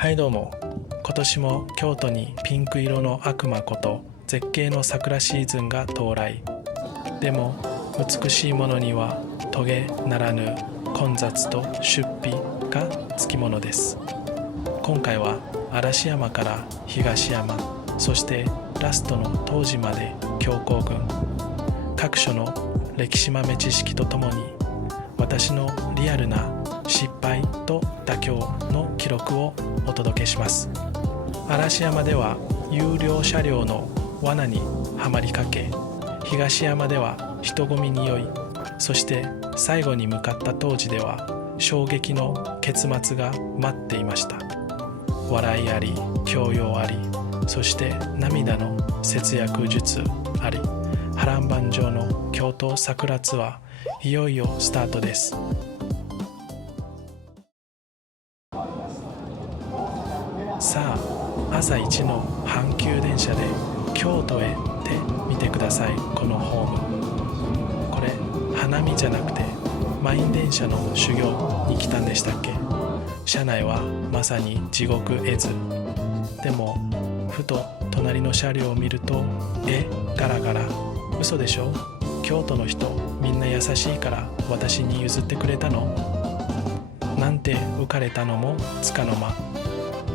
はいどうも。今年も京都にピンク色の悪魔こと絶景の桜シーズンが到来。でも美しいものにはトゲならぬ混雑と出費がつきものです。今回は嵐山から東山、そしてラストの東寺まで強行軍、各所の歴史豆知識とともに私のリアルな失敗と妥協の記録をお届けします。嵐山では有料車両の罠にはまりかけ、東山では人混みに酔い、そして最後に向かった当時では衝撃の結末が待っていました。笑いあり、教養あり、そして涙の節約術あり、波乱万丈の京都桜ツアー、いよいよスタートです。さあ、朝一の阪急電車で京都へって見てください。このホーム、これ花見じゃなくて満員電車の修行に来たんでしたっけ。車内はまさに地獄絵図。でもふと隣の車両を見るとガラガラ。嘘でしょ。京都の人みんな優しいから私に譲ってくれたのなんて浮かれたのもつかの間。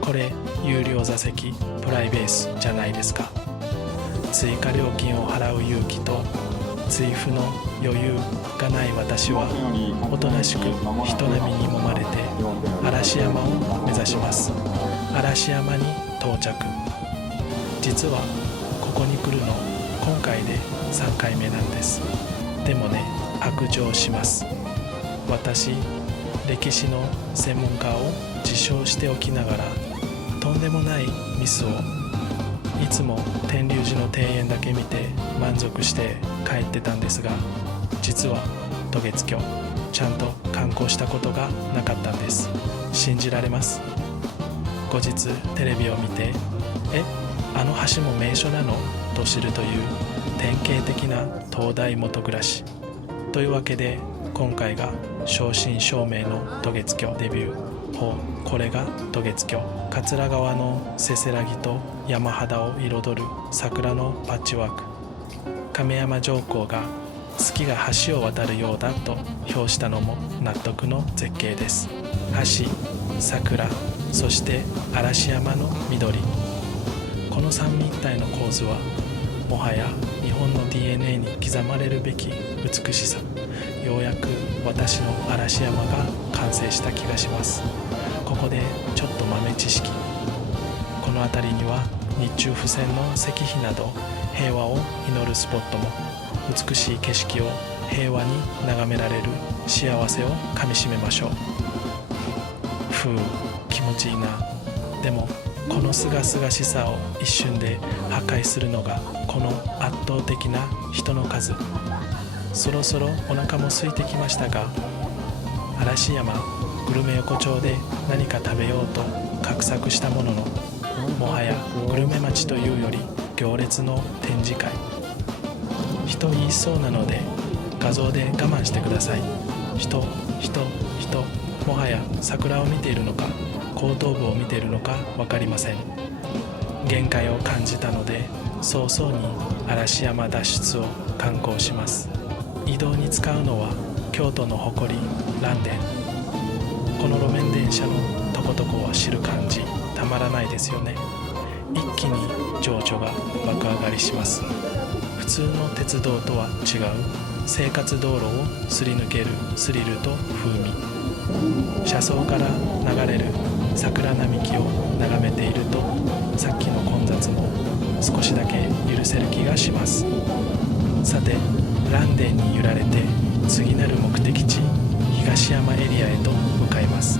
これ有料座席プライベースじゃないですか。追加料金を払う勇気と追付の余裕がない私はおとなしく人波に揉まれて嵐山を目指します。嵐山に到着。実はここに来るの今回で3回目なんです。でもね、白状します。私歴史の専門家を自称しておきながらとんでもないミスを、いつも天龍寺の庭園だけ見て満足して帰ってたんですが、実は渡月橋ちゃんと観光したことがなかったんです。信じられます？後日テレビを見てあの橋も名所なのと知るという典型的な東大元暮らしというわけで、今回が正真正銘の渡月橋デビュー。これが渡月橋。桂川のせせらぎと山肌を彩る桜のパッチワーク。亀山上皇が月が橋を渡るようだと評したのも納得の絶景です。橋、桜、そして嵐山の緑、この三位一体の構図はもはや日本の DNA に刻まれるべき美しさ。ようやく私の嵐山が完成した気がします。ここでちょっと豆知識。この辺りには日中不戦の石碑など平和を祈るスポットも、美しい景色を平和に眺められる幸せをかみしめましょう。気持ちいいな。でもこの清々しさを一瞬で破壊するのがこの圧倒的な人の数。そろそろお腹も空いてきましたが、嵐山グルメ横丁で何か食べようと画策したものの、もはやグルメ町というより行列の展示会。人言いそうなので画像で我慢してください。人、もはや桜を見ているのか後頭部を見ているのか分かりません。限界を感じたので早々に嵐山脱出を敢行します。移動に使うのは京都の誇り嵐電。この路面電車のとことこを知る感じたまらないですよね。一気に情緒が爆上がりします。普通の鉄道とは違う生活道路をすり抜けるスリルと風味。車窓から流れる桜並木を眺めていると、さっきの混雑も少しだけ許せる気がします。さて、嵐電に揺られて次なる目的地東山エリアへと向かいます。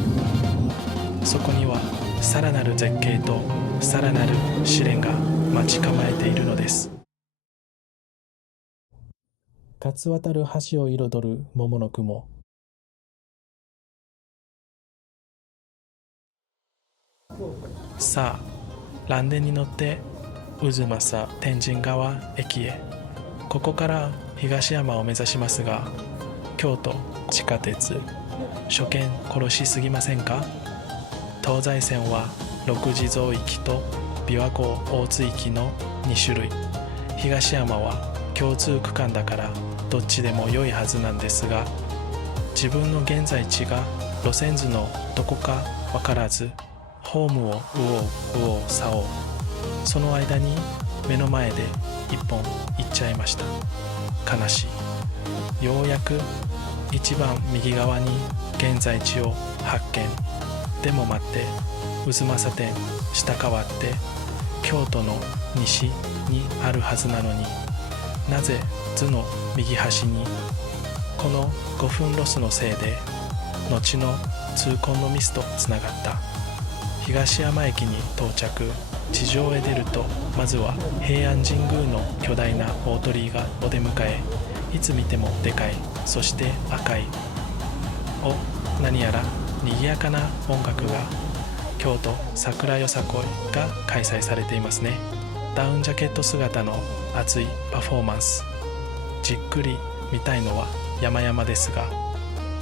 そこにはさらなる絶景とさらなる試練が待ち構えているのです。勝渡る橋を彩る桃の雲。さあ、嵐電に乗って渦政天神川駅へ。ここから東山を目指しますが、京都地下鉄初見殺しすぎませんか。東西線は六地蔵域と琵琶湖大津域の2種類。東山は共通区間だからどっちでも良いはずなんですが、自分の現在地が路線図のどこか分からず、ホームを右往左往、その間に目の前で一本行っちゃいました。悲しい。ようやく一番右側に現在地を発見。でも待って、渦政店下変わって京都の西にあるはずなのに、なぜ図の右端に。この5分ロスのせいで後の痛恨のミスとつながった。東山駅に到着。地上へ出るとまずは平安神宮の巨大な大鳥居がお出迎え。いつ見てもでかい、そして赤い。何やら賑やかな音楽が、京都桜よさこいが開催されていますね。ダウンジャケット姿の熱いパフォーマンス、じっくり見たいのは山々ですが、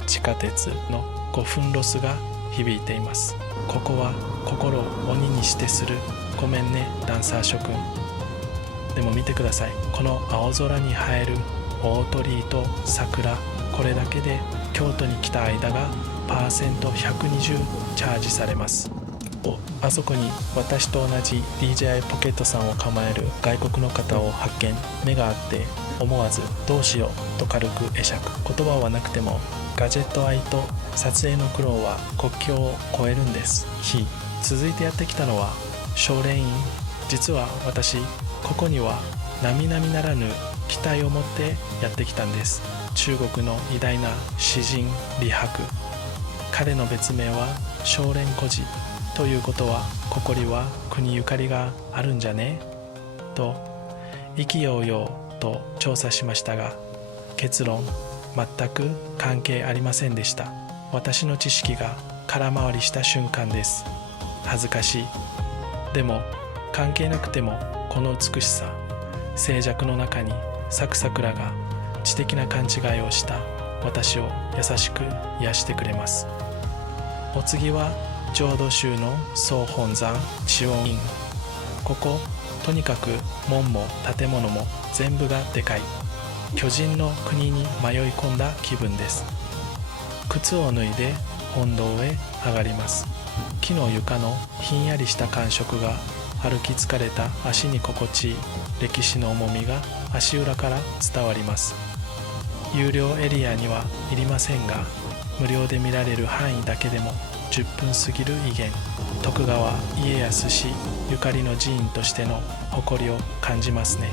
地下鉄の5分ロスが響いています。ここは心を鬼にしてする。ごめんねダンサー諸君。でも見てください、この青空に映える大鳥居と桜。これだけで京都に来た間がパーセント120チャージされます。あそこに私と同じ DJI ポケットさんを構える外国の方を発見。目があって思わずどうしようと軽く会釈。言葉はなくてもガジェット愛と撮影の苦労は国境を越えるんです。続いてやってきたのは少蓮院。実は私ここには並々ならぬ期待を持ってやってきたんです。中国の偉大な詩人李白、彼の別名は少蓮孤児ということは、ここには国ゆかりがあるんじゃねと意気揚々と調査しましたが、結論全く関係ありませんでした。私の知識が空回りした瞬間です。恥ずかしい。でも関係なくてもこの美しさ、静寂の中に咲く桜が知的な勘違いをした私を優しく癒してくれます。お次は浄土宗の総本山知恩院。こことにかく門も建物も全部がでかい。巨人の国に迷い込んだ気分です。靴を脱いで本堂へ上がります。木の床のひんやりした感触が歩き疲れた足に心地いい。歴史の重みが足裏から伝わります。有料エリアにはいりませんが、無料で見られる範囲だけでも10分過ぎる威厳。徳川家康氏ゆかりの寺院としての誇りを感じますね。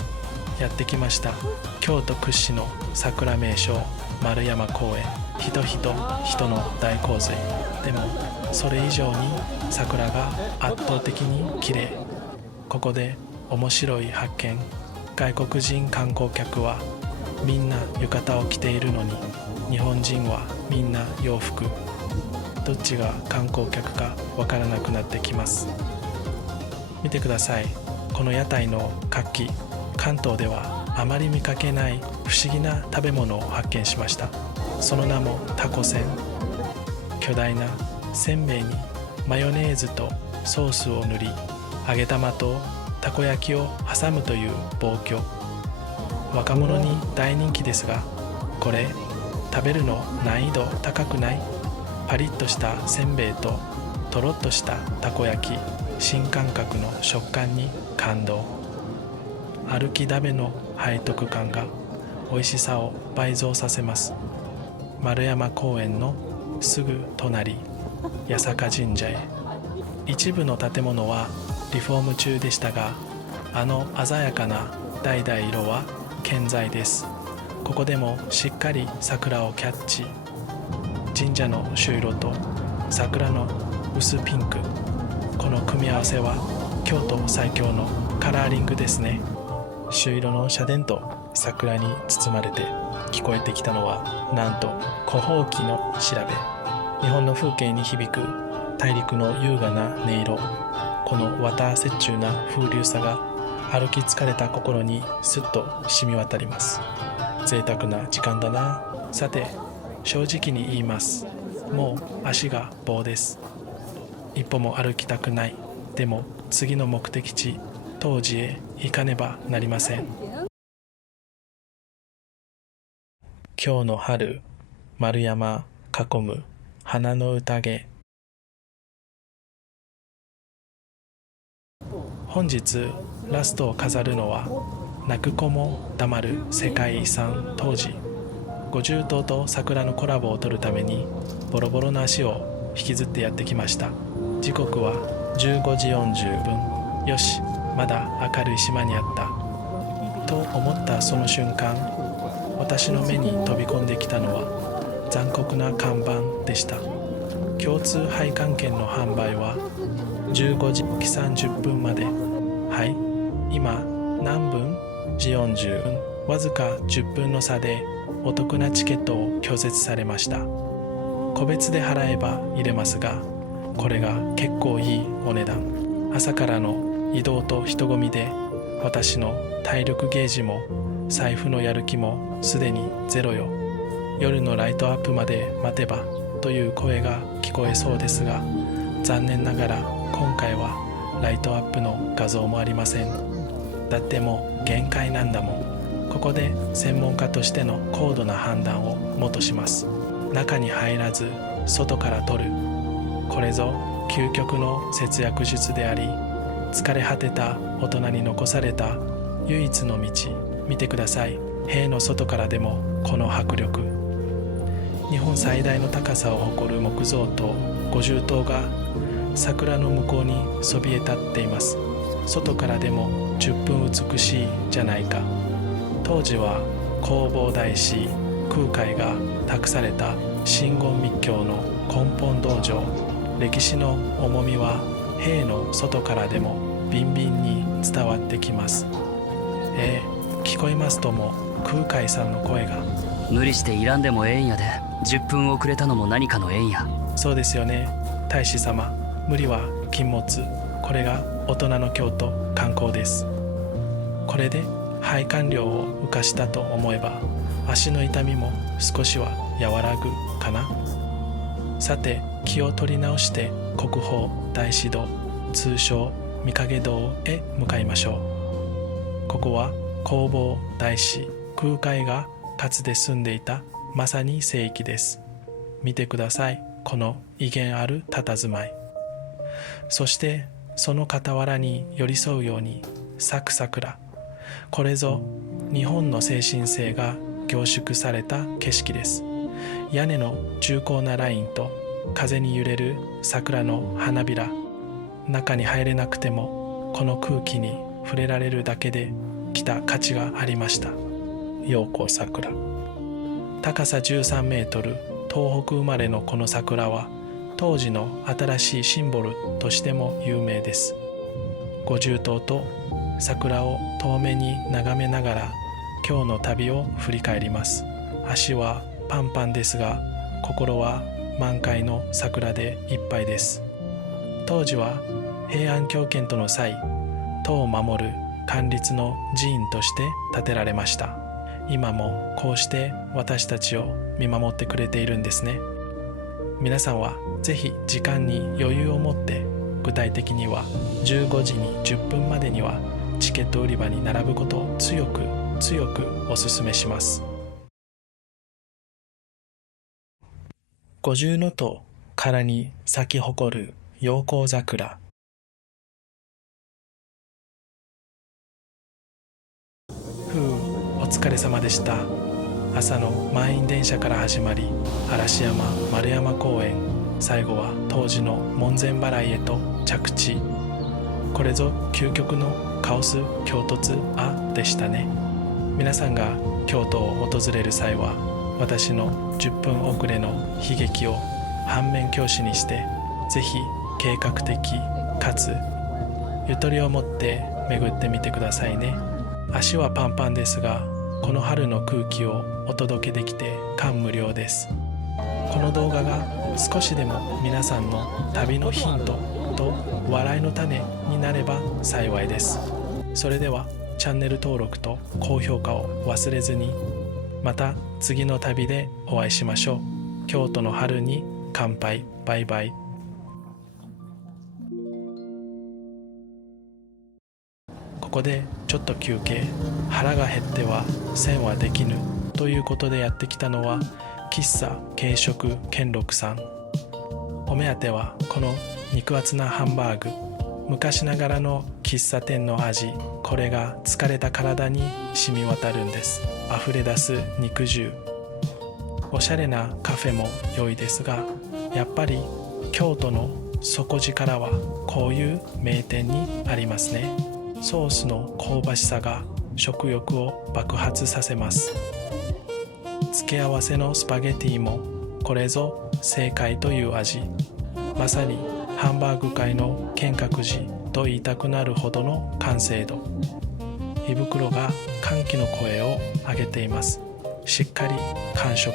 やってきました。京都屈指の桜名所丸山公園。人の大洪水。でもそれ以上に桜が圧倒的に綺麗。ここで面白い発見。外国人観光客はみんな浴衣を着ているのに、日本人はみんな洋服。どっちが観光客かわからなくなってきます。見てください、この屋台の活気。関東ではあまり見かけない不思議な食べ物を発見しました。その名もタコせん。巨大なせんべいにマヨネーズとソースを塗り、揚げ玉とたこ焼きを挟むという暴挙。若者に大人気ですが、これ食べるの難易度高くない？パリッとしたせんべいととろっとしたたこ焼き、新感覚の食感に感動。歩きだめの背徳感が美味しさを倍増させます。丸山公園のすぐ隣、八坂神社へ。一部の建物はリフォーム中でしたが、あの鮮やかな橙色は健在です。ここでもしっかり桜をキャッチ。神社の朱色と桜の薄ピンク、この組み合わせは京都最強のカラーリングですね。朱色の社殿と桜に包まれて聞こえてきたのは、なんと古法記の調べ。日本の風景に響く大陸の優雅な音色。この綿折衷な風流さが歩き疲れた心にすっと染み渡ります。贅沢な時間だな。さて、正直に言います。もう足が棒です。一歩も歩きたくない。でも次の目的地当時へ行かねばなりません。今日の春、丸山囲む花の宴。本日ラストを飾るのは泣く子も黙る世界遺産当時。五重塔と桜のコラボを取るためにボロボロの足を引きずってやってきました。時刻は15時40分。よし、まだ明るい島にあったと思ったその瞬間、私の目に飛び込んできたのは残酷な看板でした。共通配管券の販売は15時30分まで。はい、今何分？時40分。わずか10分の差でお得なチケットを拒絶されました。個別で払えば入れますが、これが結構いいお値段。朝からの移動と人混みで私の体力ゲージも財布のやる気もすでにゼロよ。夜のライトアップまで待てばという声が聞こえそうですが、残念ながら今回はライトアップの画像もありません。だってもう限界なんだもん。ここで専門家としての高度な判断をもとします。中に入らず外から撮る。これぞ究極の節約術であり、疲れ果てた大人に残された唯一の道。見てください。塀の外からでもこの迫力。日本最大の高さを誇る木造塔五重塔が桜の向こうにそびえ立っています。外からでも十分美しいじゃないか。当時は弘法大師空海が託された真言密教の根本道場。歴史の重みは塀の外からでもビンビンに伝わってきます。聞こえますとも空海さんの声が。無理していらんでもええんやで。10分遅れたのも何かの縁や。そうですよね、大師様。無理は禁物。これが大人の京都観光です。これで配管料を浮かしたと思えば足の痛みも少しは和らぐかな。さて、気を取り直して国宝大師堂、通称御影堂へ向かいましょう。ここは弘法大師空海がかつて住んでいたまさに聖域です。見てください、この威厳ある佇まい。そしてその傍らに寄り添うように咲く桜。これぞ日本の精神性が凝縮された景色です。屋根の重厚なラインと風に揺れる桜の花びら。中に入れなくてもこの空気に触れられるだけで来た価値がありました。陽光桜。高さ13メートル、東北生まれのこの桜は当時の新しいシンボルとしても有名です。五重塔と桜を遠目に眺めながら今日の旅を振り返ります。足はパンパンですが心は満開の桜でいっぱいです。当時は平安京遷都の際、塔を守る管律の寺院として建てられました。今もこうして私たちを見守ってくれているんですね。皆さんはぜひ時間に余裕を持って、具体的には15時に10分までにはチケット売り場に並ぶことを強く強くお勧めします。五重塔からに咲き誇る陽光桜。お疲れ様でした。朝の満員電車から始まり、嵐山丸山公園、最後は当時の門前払いへと着地。これぞ究極のカオス京突でしたね。皆さんが京都を訪れる際は、私の10分遅れの悲劇を反面教師にして、ぜひ計画的かつゆとりを持って巡ってみてくださいね。足はパンパンですが、この春の空気をお届けできて感無量です。この動画が少しでも皆さんの旅のヒントと笑いの種になれば幸いです。それではチャンネル登録と高評価を忘れずに。また次の旅でお会いしましょう。京都の春に乾杯。バイバイ。こでちょっと休憩。腹が減っては線はできぬということでやってきたのは喫茶軽食兼六さん。お目当てはこの肉厚なハンバーグ。昔ながらの喫茶店の味、これが疲れた体に染み渡るんです。溢れ出す肉汁。おしゃれなカフェも良いですが、やっぱり京都の底力はこういう名店にありますね。ソースの香ばしさが食欲を爆発させます。付け合わせのスパゲティもこれぞ正解という味。まさにハンバーグ界の剣閣寺と言いたくなるほどの完成度。胃袋が歓喜の声を上げています。しっかり完食。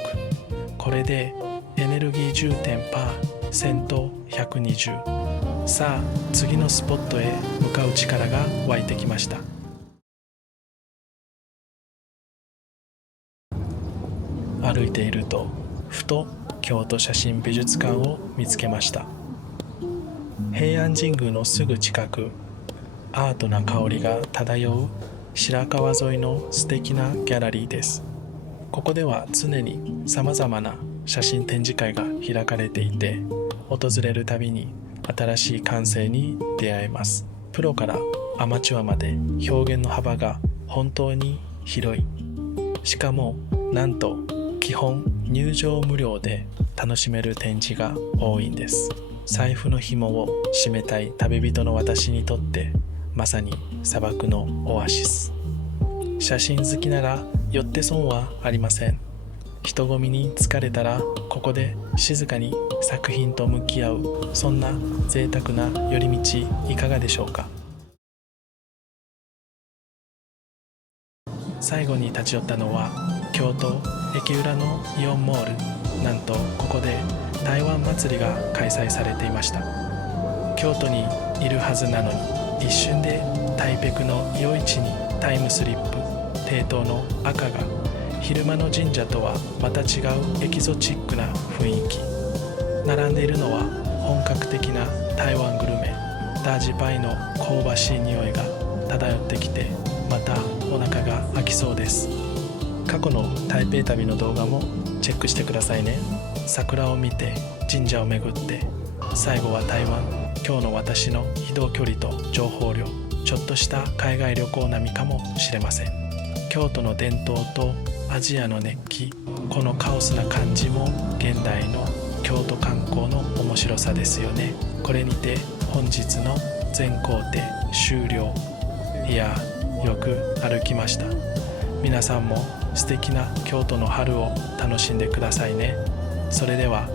これでエネルギー充填パー戦闘120。さあ次のスポットへ向かう力が湧いてきました。歩いているとふと京都写真美術館を見つけました。平安神宮のすぐ近く、アートな香りが漂う白川沿いの素敵なギャラリーです。ここでは常にさまざまな写真展示会が開かれていて、訪れるたびに新しい感性に出会えます。プロからアマチュアまで表現の幅が本当に広い。しかもなんと基本入場無料で楽しめる展示が多いんです。財布の紐を締めたい旅人の私にとってまさに砂漠のオアシス。写真好きなら寄って損はありません。人混みに疲れたらここで静かに作品と向き合う、そんな贅沢な寄り道いかがでしょうか。最後に立ち寄ったのは京都駅裏のイオンモール。なんとここで台湾祭りが開催されていました。京都にいるはずなのに一瞬で台北の夜市にタイムスリップ。堤東の赤が昼間の神社とはまた違うエキゾチックな雰囲気。並んでいるのは本格的な台湾グルメ。ダージパイの香ばしい匂いが漂ってきて、またお腹が空きそうです。過去の台北旅の動画もチェックしてくださいね。桜を見て神社を巡って最後は台湾。今日の私の移動距離と情報量、ちょっとした海外旅行並みかもしれません。京都の伝統とアジアの熱気、このカオスな感じも現代の京都観光の面白さですよね。これにて本日の全行程終了。いやよく歩きました。皆さんも素敵な京都の春を楽しんでくださいね。それでは